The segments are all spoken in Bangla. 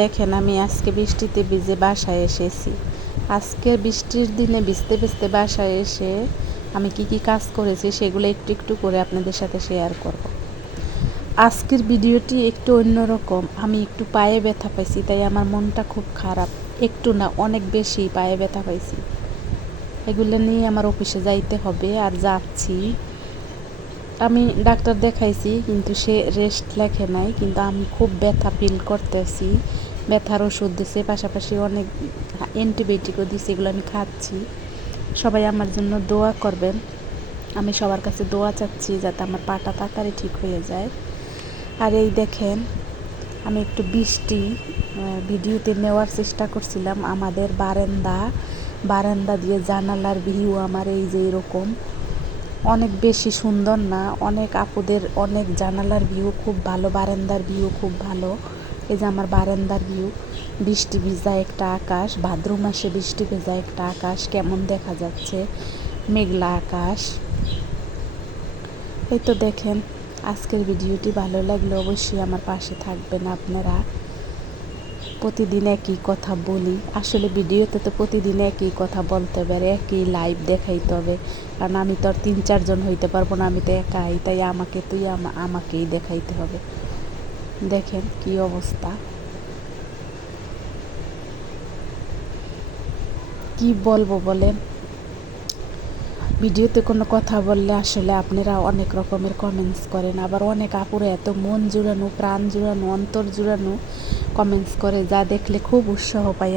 দেখেন আমি আজকে বৃষ্টিতে ভিজে বাসায় এসেছি। আজকে বৃষ্টির দিনে ভিজতে ভিজতে বাসায় এসে আমি কি কাজ করেছি সেগুলো একটু একটু করে আপনাদের সাথে শেয়ার করব। আজকের ভিডিওটি একটু অন্যরকম। আমি একটু পায়ে ব্যথা পাইছি, তাই আমার মনটা খুব খারাপ। একটু না, অনেক বেশি পায়ে ব্যথা পাইছি। এগুলো নিয়ে আমার অফিসে যাইতে হবে, আর যাচ্ছি। আমি ডাক্তার দেখাইছি, কিন্তু সে রেস্ট লেখে নাই, কিন্তু আমি খুব ব্যথা ফিল করতেছি। ব্যথার ওষুধ দিছে, পাশাপাশি অনেক অ্যান্টিবায়োটিকও দিছে, এগুলো আমি খাচ্ছি। সবাই আমার জন্য দোয়া করবেন। আমি সবার কাছে দোয়া চাচ্ছি যাতে আমার পাটা তাড়াতাড়ি ঠিক হয়ে যায়। আর এই দেখেন, আমি একটু বৃষ্টি ভিডিওতে নেওয়ার চেষ্টা করছিলাম। আমাদের বারান্দা দিয়ে জানালার ভিউ আমার এই যে এরকম অনেক বেশি সুন্দর না? অনেক আপুদের অনেক জানালার ভিউ খুব ভালো, বারান্দার ভিউ খুব ভালো। এই যে আমার বারান্দার ভিউ, বৃষ্টি ভিজা একটা আকাশ, ভাদ্র মাসে বৃষ্টি ভেজা একটা আকাশ কেমন দেখা যাচ্ছে, মেঘলা আকাশ। এই তো দেখেন, আজকের ভিডিওটি ভালো লাগলে অবশ্যই আমার পাশে থাকবেন আপনারা। প্রতিদিন একই কথা বলি, আসলে ভিডিওতে তো প্রতিদিন একই কথা বলতে হবে, আর একই লাইভ দেখাইতে হবে, কারণ আমি তো আর 3-4 জন হইতে পারবো না, আমি তো একাই, তাই আমাকেই দেখাইতে হবে। দেখেন কি অবস্থা, কি বলবো বলেন। ভিডিওতে কোনো কথা বললে আসলে আপনারা অনেক রকমের কমেন্টস করেন, আবার অনেক আপুরা এত মন জুড়ানো, প্রাণ জুড়ানো, অন্তর জুড়ানো কমেন্টস করে, যা দেখলে খুব উৎসাহ পাই।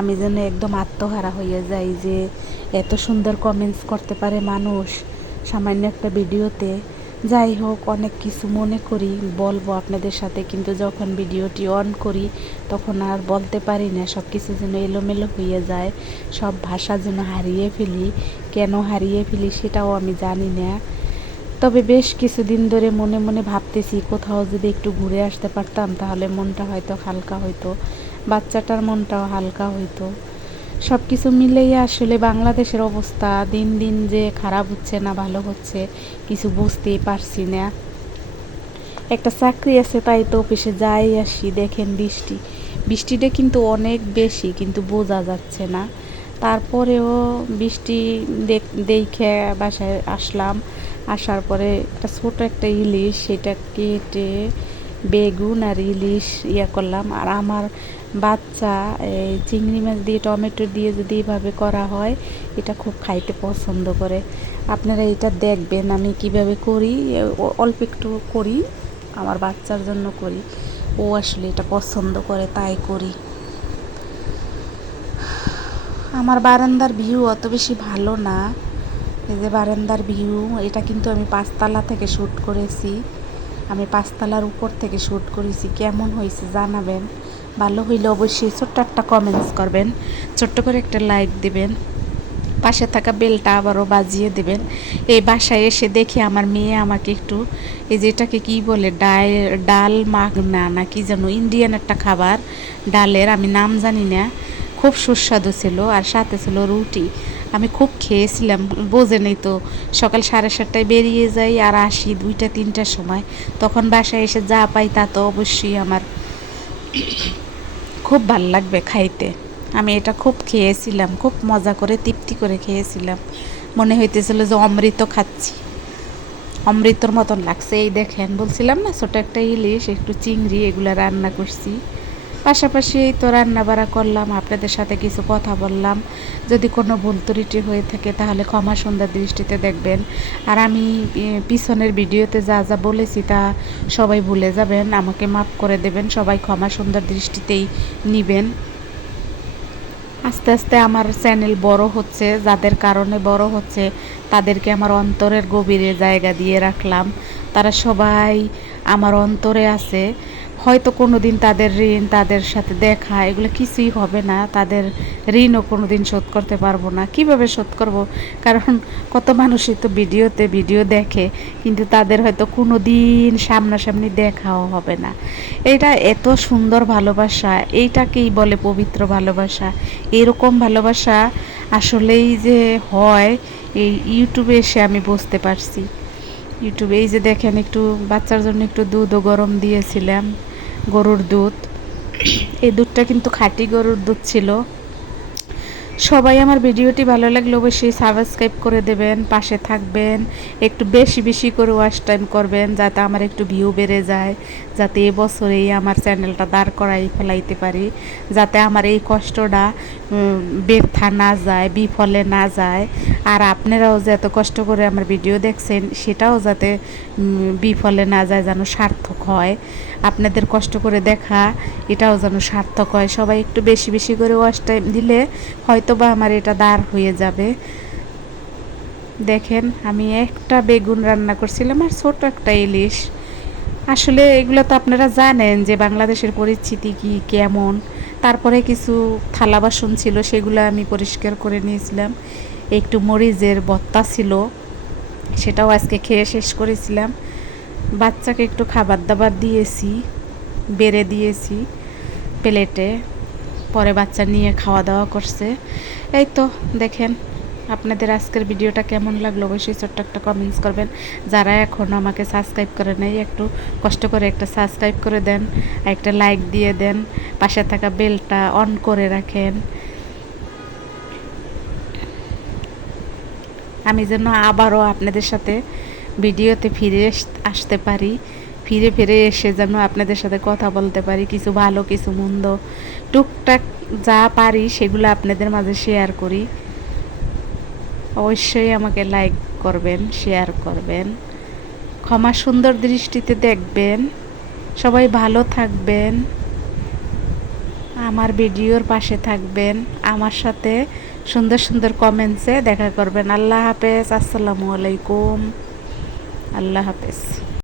আমি যেন একদম আত্মহারা হয়ে যাই যে এত সুন্দর কমেন্টস করতে পারে মানুষ সামান্য একটা ভিডিওতে। যাই হোক, অনেক কিছু মনে করি বলবো আপনাদের সাথে, কিন্তু যখন ভিডিওটি অন করি তখন আর বলতে পারি না। সব কিছু যেন এলোমেলো হয়ে যায়, সব ভাষা যেন হারিয়ে ফেলি। কেন হারিয়ে ফেলি সেটাও আমি জানি না। তবে বেশ কিছুদিন ধরে মনে মনে ভাবতেছি, কোথাও যদি একটু ঘুরে আসতে পারতাম তাহলে মনটা হয়তো হালকা হইতো, বাচ্চাটার মনটাও হালকা হইতো। সব কিছু মিলেই আসলে বাংলাদেশের অবস্থা দিন দিন যে খারাপ হচ্ছে না ভালো হচ্ছে কিছু বুঝতেই পারছি না। একটা চাকরি আছে, তাই তো অফিসে যাই আসি। দেখেন বৃষ্টিটা কিন্তু অনেক বেশি, কিন্তু বোঝা যাচ্ছে না। তারপরেও বৃষ্টি দেখে বাসায় আসলাম। আসার পরে ছোট একটা ইলিশ, সেটা কেটে বেগুন আর ইলিশ করলাম। আর আমার বাচ্চা এই চিংড়ি মাছ দিয়ে টমেটো দিয়ে যদি এভাবে করা হয়, এটা খুব খাইতে পছন্দ করে। আপনারা এটা দেখবেন আমি কিভাবে করি, অল্প একটু করি, আমার বাচ্চার জন্য করি। ও আসলে এটা পছন্দ করে, তাই করি। আমার বারান্দার ভিউ অত বেশি ভালো না। এই যে বারান্দার ভিউ, এটা কিন্তু আমি 5তলা থেকে শ্যুট করেছি। আমি 5তলার উপর থেকে শ্যুট করেছি। কেমন হয়েছে জানাবেন। ভালো হইলে অবশ্যই ছোট্ট একটা কমেন্টস করবেন, ছোট্ট করে একটা লাইক দিবেন, পাশে থাকা বেলটা আবারও বাজিয়ে দেবেন। এই বাসায় এসে দেখে আমার মেয়ে আমাকে একটু, এই যে এটাকে কী বলে, ডাল মাগনা না কি যেন, ইন্ডিয়ান একটা খাবার ডালের, আমি নাম জানি না, খুব সুস্বাদু ছিল। আর সাথে ছিল রুটি। আমি খুব খেয়েছিলাম, বোঝে নেই তো, সকাল 7:30টায় বেরিয়ে যাই আর আসি 2টা-3টার সময়। তখন বাসায় এসে যা পাই তা তো অবশ্যই আমার খুব ভাল লাগবে খাইতে। আমি এটা খুব খেয়েছিলাম, খুব মজা করে তৃপ্তি করে খেয়েছিলাম। মনে হইতেছিল যে অমৃত খাচ্ছি, অমৃতর মতন লাগছে। এই দেখেন, বলছিলাম না ছোটো একটা ইলিশ, একটু চিংড়ি, এগুলো রান্না করছি। পাশাপাশি এই তো রান্না বাড়া করলাম, আপনাদের সাথে কিছু কথা বললাম। যদি কোনো ভুল ত্রুটি হয়ে থাকে তাহলে ক্ষমা সুন্দর দৃষ্টিতে দেখবেন। আর আমি পিছনের ভিডিওতে যা যা বলেছি তা সবাই ভুলে যাবেন, আমাকে মাফ করে দেবেন। সবাই ক্ষমা সুন্দর দৃষ্টিতেই নিবেন। আস্তে আস্তে আমার চ্যানেল বড় হচ্ছে, যাদের কারণে বড় হচ্ছে তাদেরকে আমার অন্তরের গভীরে জায়গা দিয়ে রাখলাম। তারা সবাই আমার অন্তরে আছে। হয়তো কোনো দিন তাদের ঋণ, তাদের সাথে দেখা, এগুলো কিছুই হবে না। তাদের ঋণও কোনো দিন শোধ করতে পারবো না। কিভাবে শোধ করব? কারণ কত মানুষই তো ভিডিও দেখে, কিন্তু তাদের হয়তো কোনো দিন সামনাসামনি দেখাও হবে না। এটা এত সুন্দর ভালোবাসা, এইটাকেই বলে পবিত্র ভালোবাসা। এরকম ভালোবাসা আসলেই যে হয়, এই ইউটিউবে এসে আমি বুঝতে পারছি। ইউটিউবে এই যে দেখেন, একটু বাচ্চার জন্য একটু দুধও গরম দিয়েছিলাম, গরুর দুধ। এই দুধটা কিন্তু খাঁটি গরুর দুধ ছিল। সবাই আমার ভিডিওটি ভালো লাগলে অবশ্যই সাবস্ক্রাইব করে দেবেন, পাশে থাকবেন, একটু বেশি বেশি করে ওয়াচ টাইম করবেন যাতে আমার একটু ভিউ বেড়ে যায়, যাতে এবছরেই আমার চ্যানেলটা দাঁড় করাই ফেলাইতে পারি, যাতে আমার এই কষ্টটা ব্যর্থা না যায়, বিফলে না যায়। আর আপনারাও যে এত কষ্ট করে আমার ভিডিও দেখছেন সেটাও যাতে বিফলে না যায়, যেন সার্থক হয়। আপনাদের কষ্ট করে দেখা এটাও যেন সার্থক হয়। সবাই একটু বেশি বেশি করে ওয়াচ টাইম দিলে হয়তো বা আমার এটা দাঁড় হয়ে যাবে। দেখেন আমি একটা বেগুন রান্না করছিলাম আর ছোট একটা ইলিশ। আসলে এগুলো তো আপনারা জানেন যে বাংলাদেশের পরিস্থিতি কি কেমন। তারপরে কিছু থালা বাসন ছিল, সেগুলো আমি পরিষ্কার করে নিয়েছিলাম। একটু মরিচের ভর্তা ছিল, সেটাও আজকে খেয়ে শেষ করেছিলাম। বাচ্চাকে একটু খাবার দাবার দিয়েছি, বেড়ে দিয়েছি প্লেটে, পরে বাচ্চা নিয়ে খাওয়া দাওয়া করছে। এই তো দেখেন, আপনাদের আজকের ভিডিওটা কেমন লাগলো অবশ্যই ছোট্ট একটা কমেন্টস করবেন। যারা এখনও আমাকে সাবস্ক্রাইব করে নাই একটু কষ্ট করে একটা সাবস্ক্রাইব করে দেন, একটা লাইক দিয়ে দেন, পাশে থাকা বেলটা অন করে রাখেন, আমি যেন আবারও আপনাদের সাথে ভিডিওতে ফিরে আসতে পারি, ফিরে ফিরে এসে যেন আপনাদের সাথে কথা বলতে পারি, কিছু ভালো কিছু মন্দ টুকটাক যা পারি সেগুলো আপনাদের মাঝে শেয়ার করি। অবশ্যই আমাকে লাইক করবেন, শেয়ার করবেন, ক্ষমা সুন্দর দৃষ্টিতে দেখবেন। সবাই ভালো থাকবেন, আমার ভিডিওর পাশে থাকবেন, আমার সাথে সুন্দর সুন্দর কমেন্টসে দেখা করবেন। আল্লাহ হাফেজ, আসসালামু আলাইকুম, আল্লাহ হাফেজ।